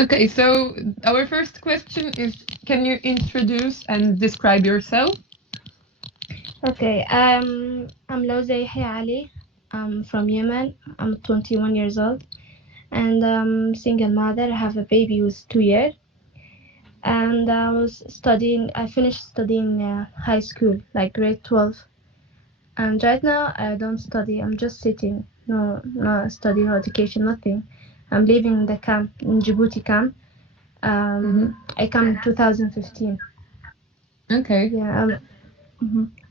Okay, so our first question is, can you introduce and describe yourself? Okay, I'm Loza Ali. I'm from Yemen. I'm 21 years old, and I'm single mother. I have a baby who's 2 years, and I was studying. I finished studying high school, like grade 12, and right now I don't study. I'm just sitting. No study, no education, nothing. I'm living in the camp in Djibouti camp. Mm-hmm. I come in 2015. Okay. Yeah,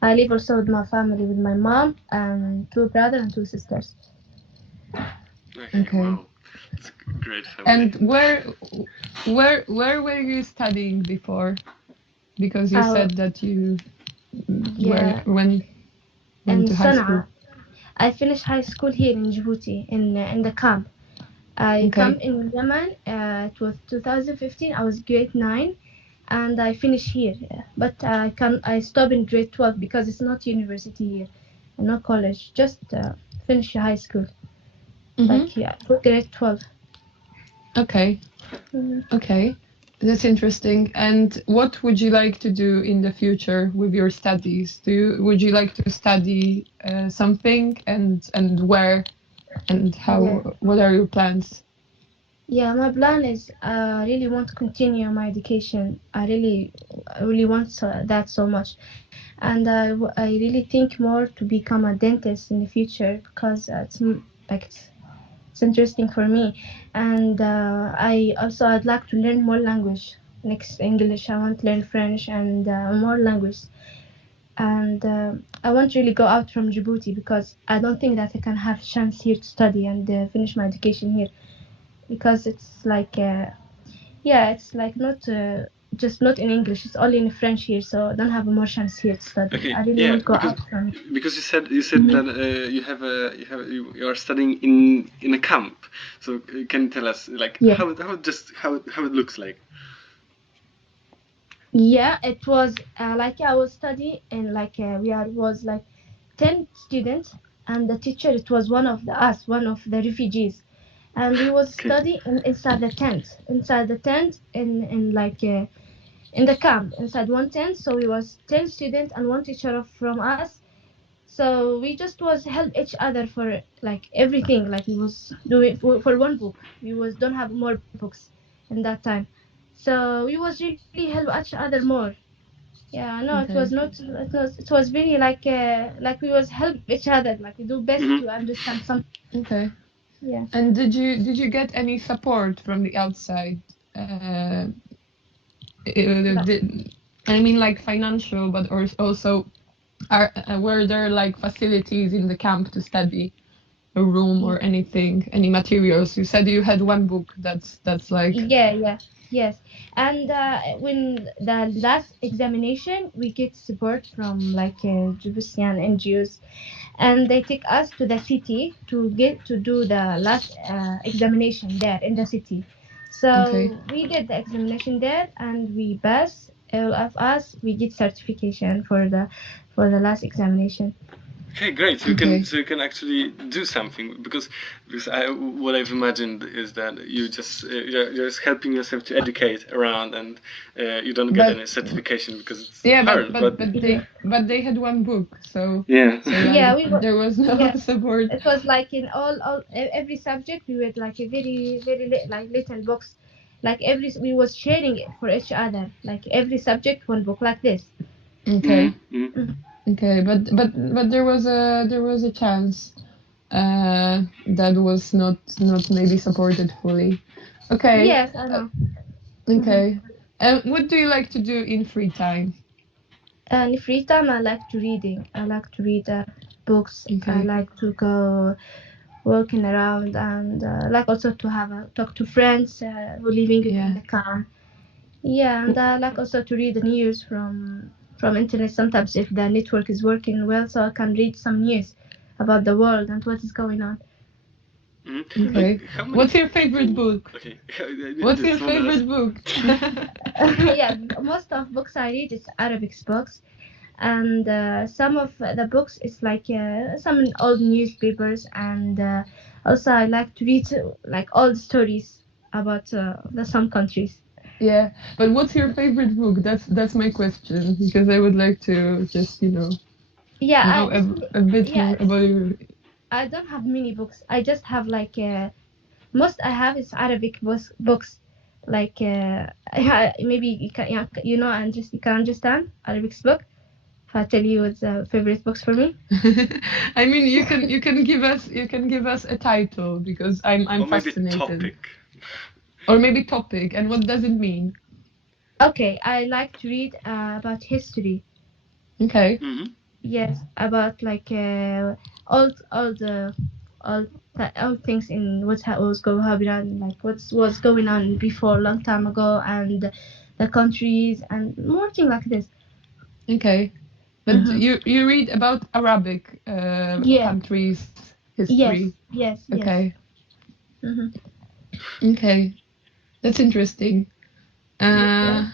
I live also with my family, with my mom and two brothers and two sisters. Okay, Okay. wow. It's a great family. And where were you studying before? Because you I, said that you were yeah, went in to high school. Sana'a. I finished high school here in Djibouti, in the camp. I come Okay. in Yemen. It was 2015. I was grade 9, and I finished here. But I stopped in grade 12 because it's not university here, and not college. Just finish high school, Mm-hmm. like yeah, grade 12. Okay. Mhm. Okay. That's interesting. And what would you like to do in the future with your studies? Would you like to study something, and where, and Yeah. how? What are your plans? Yeah, my plan is I really want to continue my education. I really want that so much, and I really think more to become a dentist in the future because it's interesting for me, and I'd like to learn more language. Next English, I want to learn French and more language, and I want to really go out from Djibouti because I don't think that I can have chance here to study and finish my education here because it's like it's like not just not in English. It's only in French here, so I don't have more chance here to study. Okay, I really yeah, want to go out from. because you said Mhm. that you are studying in a camp. So can you tell us like Yeah, how it looks like? yeah. It was like I was studying and like we are was like 10 students, and the teacher it was one of the refugees, and we was Okay. study inside the tent in like. In the camp inside one tent, so we was 10 students and one teacher from us. So we just was help each other for like everything. Like we was doing for one book. We was don't have more books in that time. So we was really help each other more. Yeah, no, it was Okay. not. It was really like we was help each other. Like we do best Mm-hmm. to understand something. Okay. Yeah. And did you get any support from the outside? Like, I mean, like financial, but also, were there like facilities in the camp to study, a room or anything, any materials? You said you had one book. That's like. yeah, yes. And when the last examination, we get support from like Djiboutian NGOs, and they take us to the city to get to do the last examination there in the city. Okay. So we did the examination there, and we pass. All of us, we get certification for the last examination. Okay, great. Okay. So you can actually do something because what I've imagined is that you're just helping yourself to educate around and you don't get But any certification because it's yeah, hard. Yeah, but they had one book, so Yeah. yeah, like we were. there was no Yeah, support. it was like in every subject we had like a like little box, like every we was sharing it for each other, like every subject one book like this. Okay. Mm-hmm. Mhm. Okay, but there was a chance that was not maybe supported fully. Okay. Yes, I know. Hmm. Okay. And what do you like to do in free time? And free time, I like to reading. I like to read books. I Okay. like to go walking around, and like also to have a talk to friends who living in Yeah. the car. Yeah, and I like also to read the news from internet sometimes if the network is working well, so I can read some news about the world and what is going on. Mm-hmm. Mhm. Like Okay. how many What's your people? favorite book? Okay, I What's your just want to ask. favorite book? Yeah, most of books I read is Arabic books, and some of the books is like some old newspapers, and also I like to read like old stories. about some countries. Yeah, but what's your favorite book? That's my question, because I would like to just Yeah, know a bit yeah, more about your. I don't have many books. I just have like most I have is Arabic books. Like maybe and just you can understand Arabic book. If I tell you what's favorite books for me. I mean, you can give us a title, because I'm Or maybe fascinated. topic. Or maybe topic, and what does it mean? Okay, I like to read about history. Okay. Hmm. Yes, about like all the all things in what's going on, like what's going on before a long time ago, and the countries and more things like this. Okay. But Mm-hmm. you read about Arabic Yeah. countries' history. Yes. Yes. Yes. Okay. Mm-hmm. Okay. That's interesting. Yeah.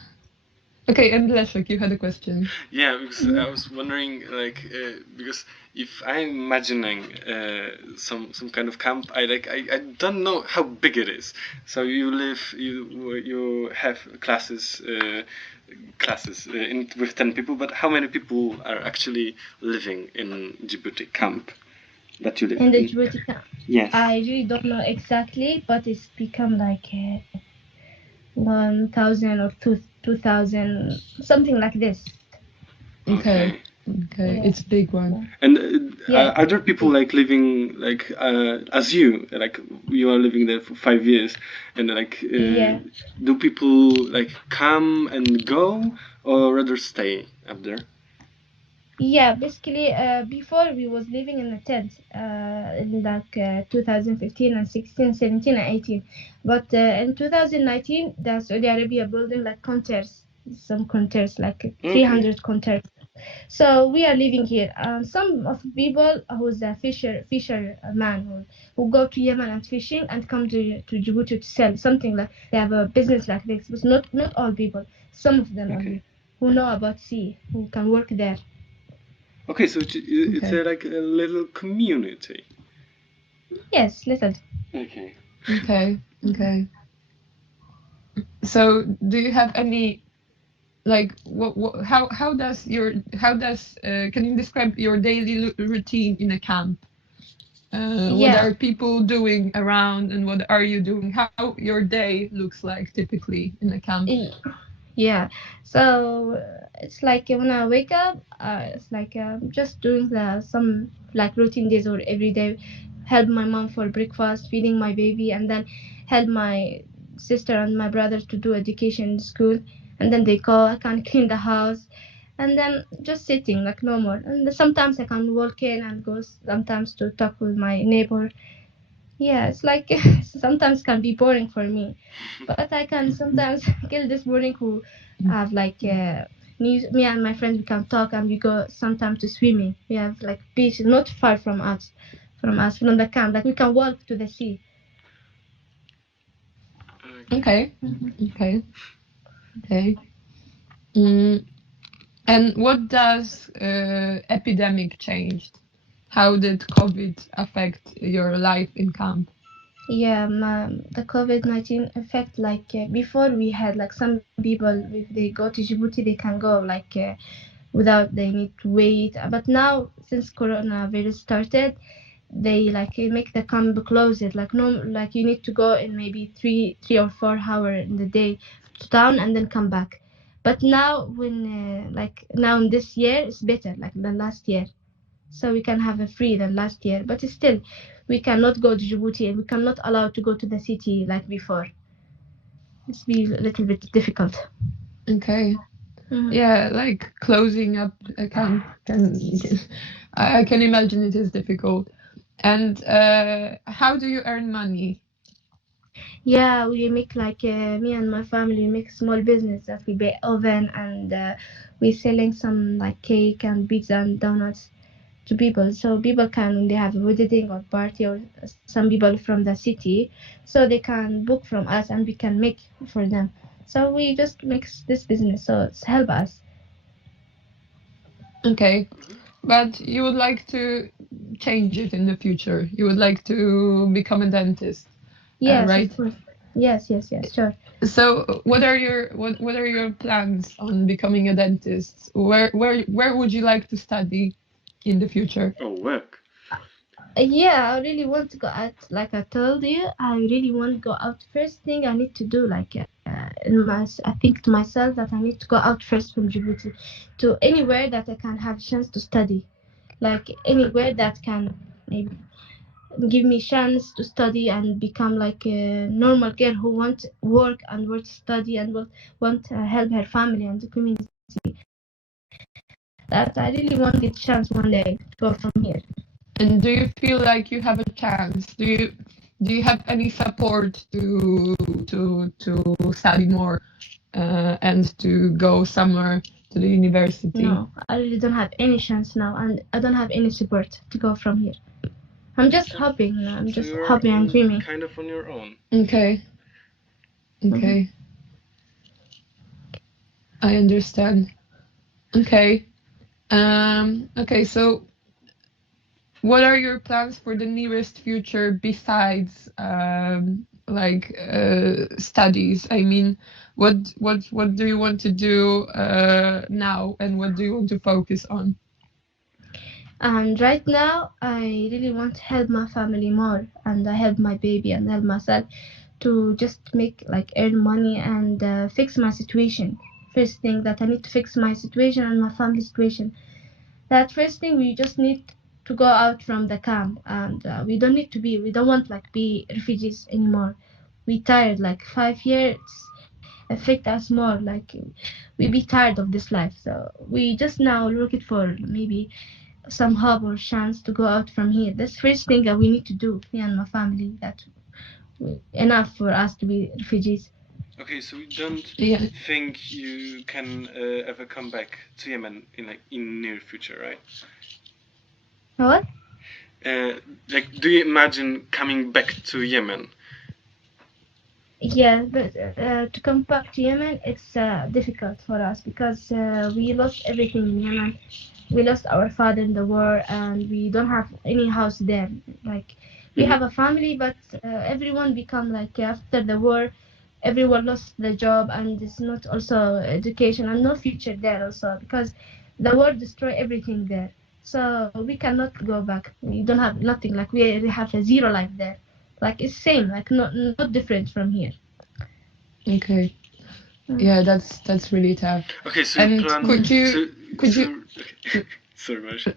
Okay, and Leszek, you had a question. Yeah, because I was wondering, like, because if I'm imagining some kind of camp, I don't know how big it is. So you have classes with 10 people, but how many people are actually living in Djibouti camp that you live In the in? Djibouti camp, Yes. I really don't know exactly, but it's become like 1,000 or 2,000, something like this. Okay. Okay, Yeah. it's a big one. And Yeah. are there people like living like as you, like you are living there for 5 years, and like Yeah. do people like come and go or rather stay up there? Yeah, basically, before we was living in a tent in like 2015 and 16, 17 and 18. But in 2019, the Saudi Arabia building like counters, some counters, like Okay. 300 counters. So we are living here. Some of people who's a fisherman who go to Yemen and fishing and come to Djibouti to sell something, like they have a business like this. But not all people. Some of them only who know about sea, who can work there. Okay, so it's Okay. like a little community. Yes, little. Okay. Okay. Okay. So, do you have any, like, can you describe your daily routine in a camp? What Yeah. are people doing around, and what are you doing? How your day looks like typically in a camp? Yeah. So it's like when I wake up, it's like just doing some like routine days or every day. Help my mom for breakfast, feeding my baby, and then help my sister and my brother to do education in school. And then they go, I can clean the house, and then just sitting like no more. And sometimes I can walk in and go sometimes to talk with my neighbor. Yeah, it's like sometimes can be boring for me, but I can sometimes kill this boring who have like me and my friends we can talk and we go sometimes to swimming. We have like beach not far from the camp. Like we can walk to the sea. Okay. Okay. Okay. Mm, and what does epidemic changed? How did COVID affect your life in camp? Yeah, the COVID-19 effect, like before we had like some people, if they go to Djibouti, they can go like without they need to wait. But now, since coronavirus started, they like make the camp closed. Like no, like you need to go in maybe 3 or 4 hours in the day to town and then come back. But now, when like now in this year, it's better like than last year, so we can have a free than last year. But still, we cannot go to Djibouti and we cannot allow to go to the city like before. It's be a little bit difficult. Okay. Mhm. Yeah, like closing up a camp I can imagine it is difficult. And how do you earn money? Yeah, we make like me and my family make small business that we buy oven and we selling some like cake and pizza and donuts to people. So people can when they have a wedding or party or some people from the city, so they can book from us and we can make for them. So we just make this business. So it's help us. Okay. But you would like to change it in the future. You would like to become a dentist, Yes, of right? course. Yes, sure. So, what are your plans on becoming a dentist? Where would you like to study in the future? Oh, work. Yeah, I really want to go out. Like I told you, I really want to go out. First thing I need to do, like, I think to myself that I need to go out first from Djibouti to anywhere that I can have chance to study. Like anywhere that can maybe give me chance to study and become like a normal girl who want work and want to study and want to help her family and the community. That I really want the chance one day to go from here. And do you feel like you have a chance? Do you have any support to study more and to go somewhere to the university? No, I really don't have any chance now, and I don't have any support to go from here. I'm just hoping. I'm So just you're hoping and dreaming. kind of on your own. Okay. Okay. I understand. Okay. Okay, so what are your plans for the nearest future besides studies? I mean, what do you want to do now, and what do you want to focus on? And right now, I really want to help my family more, and I help my baby and help myself to just make like earn money and fix my situation. First thing that I need to fix my situation and my family situation. That first thing we just need to go out from the camp, and we don't want like be refugees anymore. We tired like 5 years affect us more, like we be tired of this life, so we just now looking for maybe some hope or chance to go out from here. That's first thing that we need to do, me and my family, that enough for us to be refugees. Okay, so you don't Yeah. think you can ever come back to Yemen in near future, right? What? Do you imagine coming back to Yemen? Yeah, but to come back to Yemen, it's difficult for us because we lost everything in Yemen. We lost our father in the war, and we don't have any house there. Like we have a family, but everyone become like after the war, everyone lost the job, and it's not also education and no future there also because the war destroyed everything there. So we cannot go back. We don't have nothing. Like we have a zero life there. Like it's same. Like not different from here. Okay. Yeah, that's really tough. Okay, so And you plan. could you Okay. Sorry, Marsha.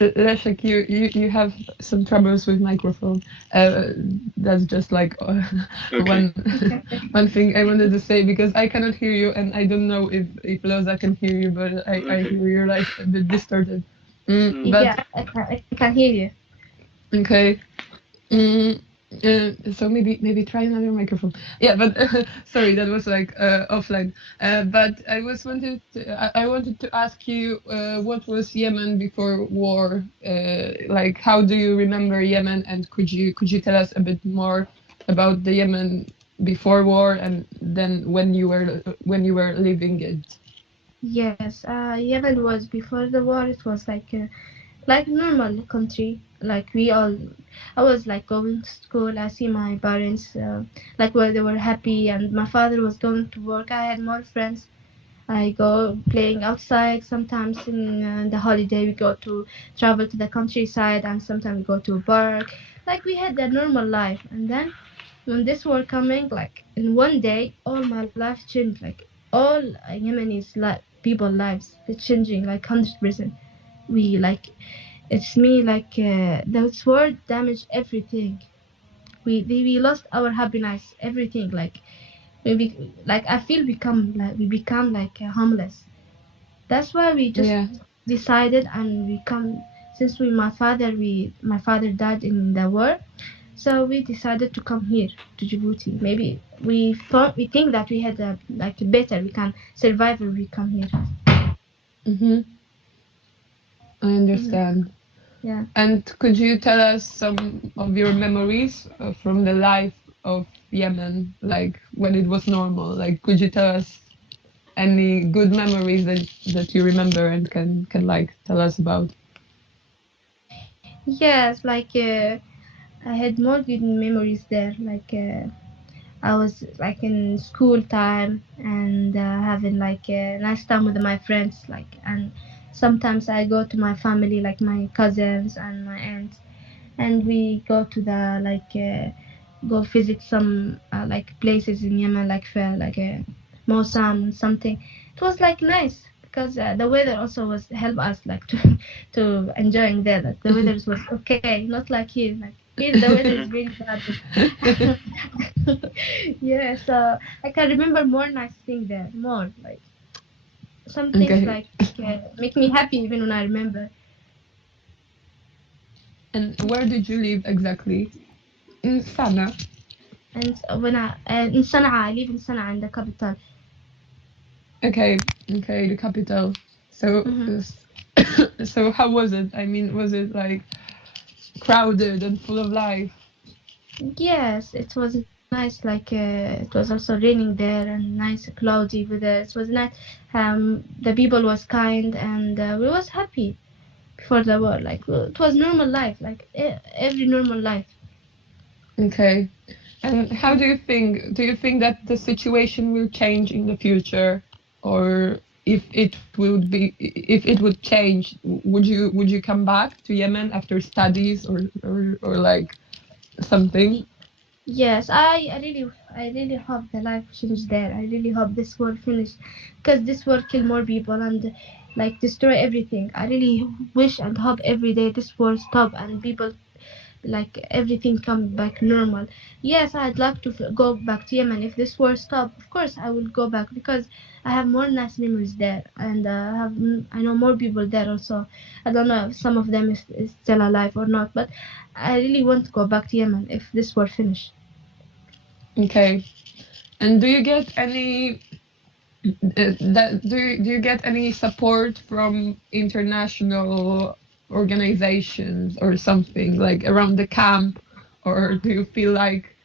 Leszek, you have some troubles with microphone. That's just like Okay. one thing I wanted to say, because I cannot hear you, and I don't know if Loza can hear you, but I Okay. hear you like a bit distorted. But Yeah, I can hear you. okay. So maybe try another microphone. Yeah, but sorry, that was like offline. But I wanted to ask you what was Yemen before war? Like, how do you remember Yemen? And could you tell us a bit more about the Yemen before war, and then when you were living it? Yes, Yemen was before the war. It was like normal country. Like I was like going to school. I see my parents like where they were happy, and my father was going to work. I had more friends. I go playing outside. Sometimes in the holiday we go to travel to the countryside, and sometimes we go to a park. Like we had a normal life, and then when this war coming, like in one day, all my life changed. Like all Yemenis people lives, it's changing like 100%. We like it's me like this war damaged everything. We lost our happiness, everything. Like like I feel we become like homeless. That's why we just Yeah. decided, and we come since my father died in the war, so we decided to come here to Djibouti. Maybe we think that we had like better, we can survive if we come here. Mm-hmm. I understand. Yeah. And could you tell us some of your memories from the life of Yemen, like when it was normal? Like, could you tell us any good memories that you remember and can like tell us about? Yes, like I had more good memories there. I was like in school time and having like a nice time with my friends. And sometimes I go to my family, like my cousins and my aunts, and we go to the go visit some like places in Yemen, like for like a Mosam and something. It was like nice because the weather also was help us like to to enjoying there. Like the weather was okay, not like here. Like here, the weather is really bad. Yeah, so I can remember more nice things there. More like some things Okay. like make me happy even when I remember. And where did you live exactly? In Sana. And when I in Sana'a, I live in Sana'a in the capital. Okay, okay, the capital. So, Hmm. so how was it? I mean, was it like crowded and full of life? Yes, it was nice. It was also raining there and nice cloudy weather. It was nice. The people was kind and we was happy before the war. Like it was normal life, like every normal life. Okay. And how do you think? Do you think that the situation will change in the future, or if it would change, would you come back to Yemen after studies or like something? Yes, I really hope the life changes there. I really hope this war finish, because this war kill more people and like destroy everything. I really wish and hope every day this war stop and people like everything come back normal. Yes, I'd love to go back to Yemen if this war stop. Of course, I will go back because I have more nice memories there, and I know more people there also. I don't know if some of them is still alive or not, but I really want to go back to Yemen if this war finish. Okay. And do you get any do you get any support from international organizations or something like around the camp, or do you feel like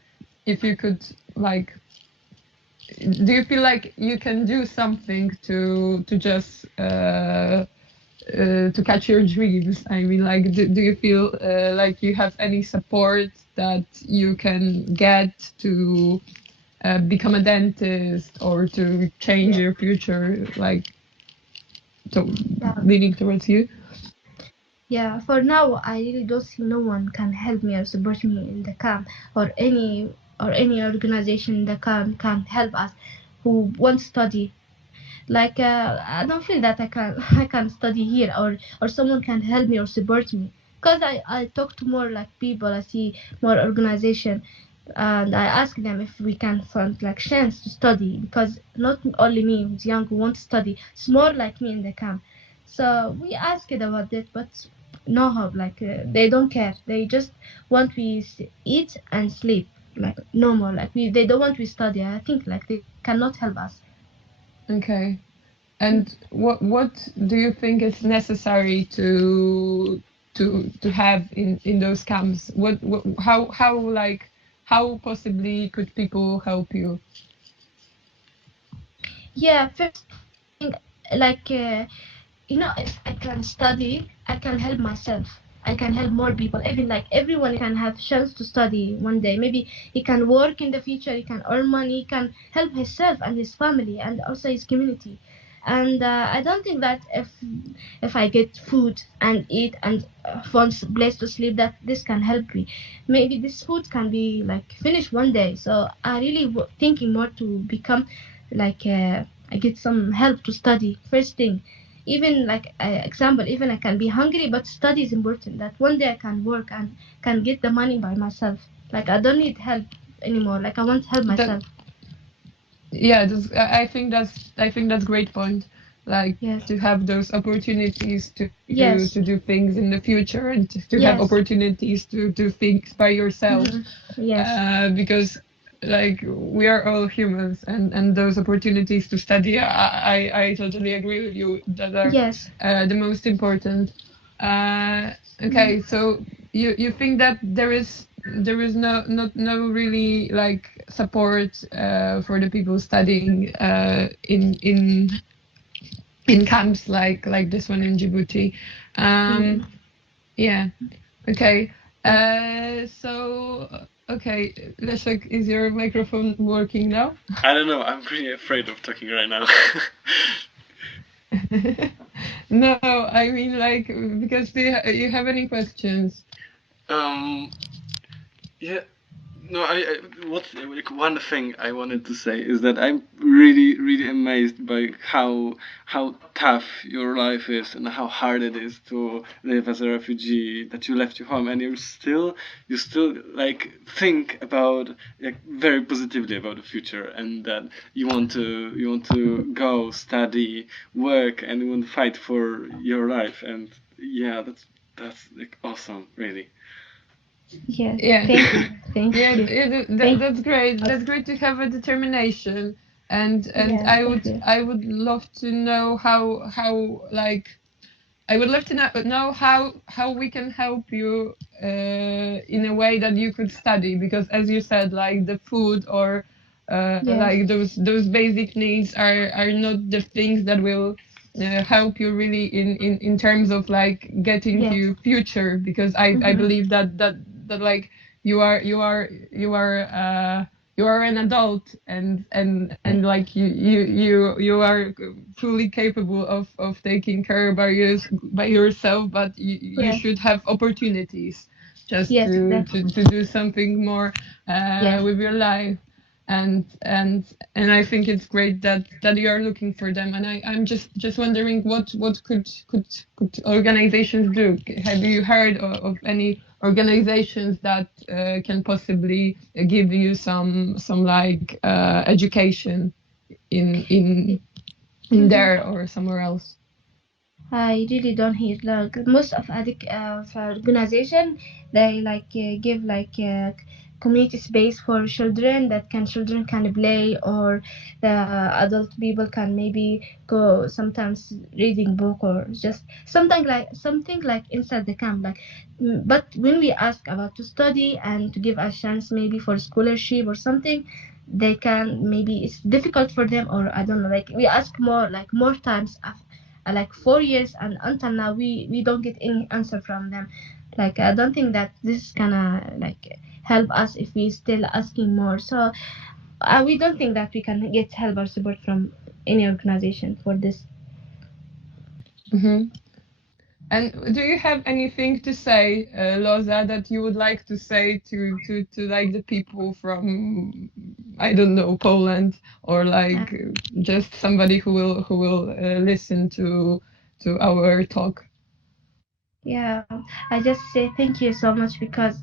if you could like do you feel like you can do something to just to catch your dreams? I mean, like, do you feel like you have any support that you can get to become a dentist or to change Yeah, your future, like, to yeah, leaning towards you? yeah. For now, I really don't see no one can help me or support me in the camp or any organization in the camp can help us who want to study. I don't feel that I can I can study here or someone can help me or support me because I talk to more like people. I see more organization and I ask them if we can find like chance to study because not only me who's young who want to study, it's more like me in the camp. So we asked about it, but no hope. They don't care. They just want we eat and sleep like no more. Like they don't want we study. I think like they cannot help us. Okay. And what do you think is necessary to have in those camps? What how like how possibly could people help you? Yeah, first thing, like if I can study, I can help myself. I can help more people. Even like everyone can have chance to study one day. Maybe he can work in the future. He can earn money. He can help himself and his family and also his community. And I don't think that if I get food and eat and one place to sleep, that this can help me. Maybe this food can be like finished one day. So I really thinking more to become like I get some help to study first thing. Even like example, even I can be hungry, but study is important. That one day I can work and can get the money by myself. Like I don't need help anymore. Like I want to help That myself. yeah, I think that's great point. Like Yes, to have those opportunities yes, to do things in the future and to have yes. opportunities to do things by yourself. Hmm. Yes, Because like we are all humans and those opportunities to study, I totally agree with you that are yes. the most important. Mm. Okay, so you think that there is no really like support for the people studying in camps like this one in Djibouti. Mm. Yeah. Okay. Okay, Leszek, is your microphone working now? I don't know. I'm pretty afraid of talking right now. No, I mean like because you have any questions? Yeah. No, what's like one thing I wanted to say is that I'm really, really amazed by how tough your life is and how hard it is to live as a refugee. That you left your home and you still like think about like very positively about the future, and that you want to go study, work, and you want to fight for your life. And yeah, that's like awesome, really. Yes. Yeah. Thank Yeah, Thank- that's great. That's great to have a determination, and Yeah, thank you. I would love to know how like I would love to know how we can help you in a way that you could study, because as you said, like the food or Yes. like those basic needs are not the things that will help you really in terms of like getting Yes. to future, because I believe that like you are an adult, and like you are fully capable of taking care by yourself, but you Yes. should have opportunities just Yes, to exactly. do something more Yes. with your life. And I think it's great that you are looking for them. And I'm just wondering what could organizations do? Have you heard of any organizations that can possibly give you some like education in there or somewhere else? I really don't hear like most of organization they like give like community space for children can play, or the adult people can maybe go sometimes reading book or just something like inside the camp like. But when we ask about to study and to give a chance maybe for scholarship or something, they can maybe it's difficult for them, or I don't know, like we ask more times like 4 years, and until now we don't get any answer from them. Like I don't think that this is gonna like help us if we still asking more. So we don't think that we can get help or support from any organization for this. Hmm. And do you have anything to say, Loza, that you would like to say to like the people from, I don't know, Poland, or like just somebody who will listen to our talk? Yeah, I just say thank you so much because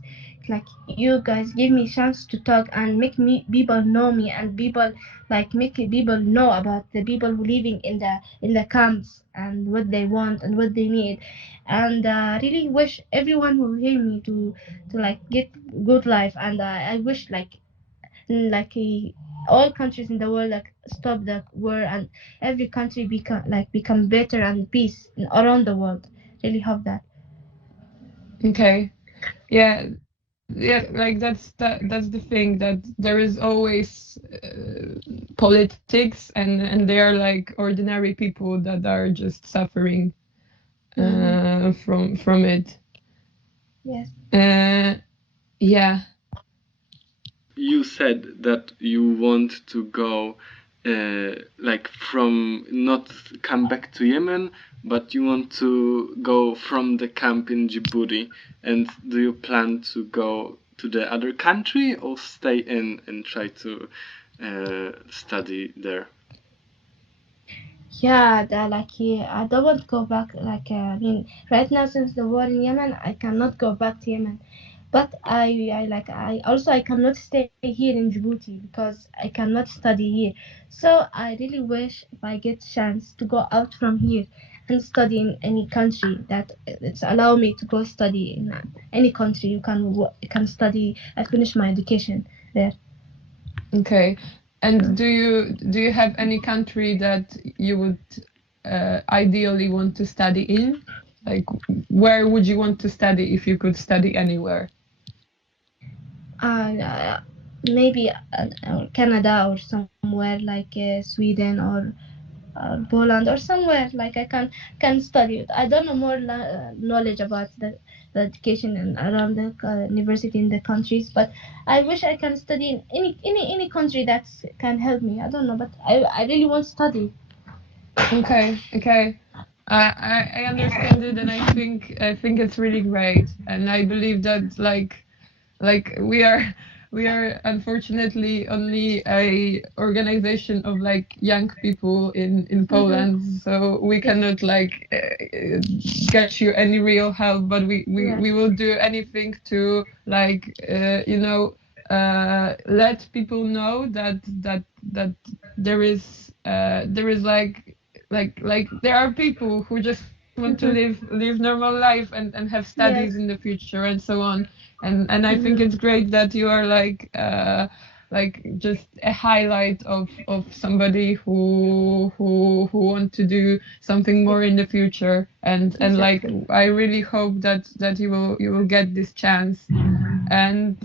like you guys give me chance to talk and make me people know me, and people like make people know about the people who living in the camps and what they want and what they need. And really wish everyone who hear me to like get good life. And I wish like all countries in the world like stop the war, and every country become better and peace around the world. Really hope that. Okay. Yeah, yeah, like that's the thing, that there is always politics, and they are like ordinary people that are just suffering from it. Yes. Yeah. You said that you want to go like from not come back to Yemen, but you want to go from the camp in Djibouti. And do you plan to go to the other country or stay in and try to study there? Yeah, I don't want to go back. Like I mean, right now since the war in Yemen, I cannot go back to Yemen. But I cannot stay here in Djibouti because I cannot study here. So I really wish if I get chance to go out from here and study in any country that it's allow me to go study in any country. You can study. I finish my education there. Okay. And do you have any country that you would ideally want to study in? Like, where would you want to study if you could study anywhere? uh, Maybe Canada or somewhere like Sweden or Poland or somewhere like I can study it. I don't know more knowledge about the education and around the university in the countries. But I wish I can study in any country that can help me. I don't know, but I really want to study. Okay. I understand it, and I think it's really great, and I believe that like we are unfortunately only a organization of like young people in Poland, so we cannot like get you any real help, but we will do anything to like let people know that there is like there are people who just want to live normal life and have studies in the future and so on, and I think it's great that you are like just a highlight of somebody who want to do something more in the future, and like I really hope that you will get this chance, and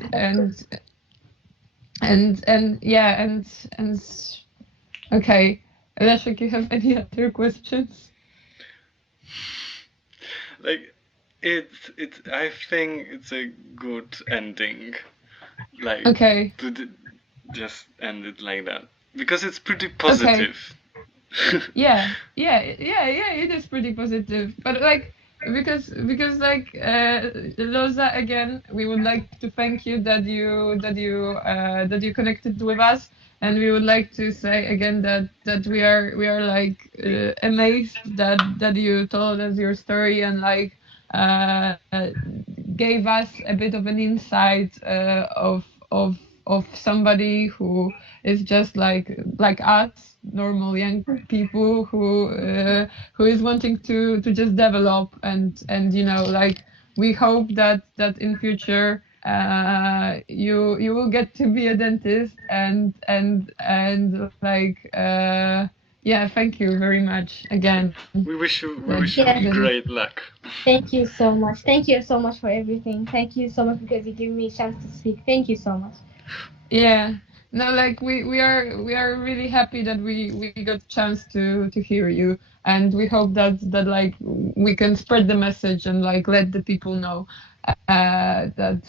yeah, and okay. Leszek, you have any other questions? Like, it's. I think it's a good ending. Like, Okay. just end it like that because it's pretty positive. Okay. Yeah. It is pretty positive, but like because like Loza, again, we would like to thank you that you connected with us. And we would like to say again that we are like amazed that you told us your story and like gave us a bit of an insight of somebody who is just like us, normal young people who is wanting to just develop, and like we hope that in future you will get to be a dentist, and like yeah, thank you very much again. We wish you great luck. Thank you so much. Thank you so much for everything. Thank you so much because you give me a chance to speak. Thank you so much. Yeah. No, like we are really happy that we got chance to hear you, and we hope that like we can spread the message and like let the people know that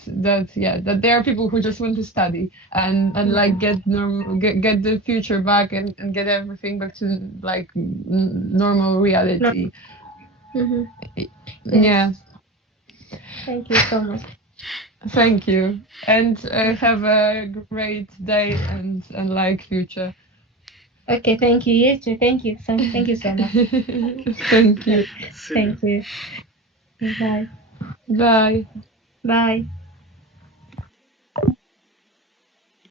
there are people who just want to study and like get the future back and get everything back to like normal reality. Yeah. Thank you so much. Thank you, and have a great day and like future. Okay, thank you. You too. Thank you. Thank you so much. Thank you. Thank you. Bye. Bye. Bye.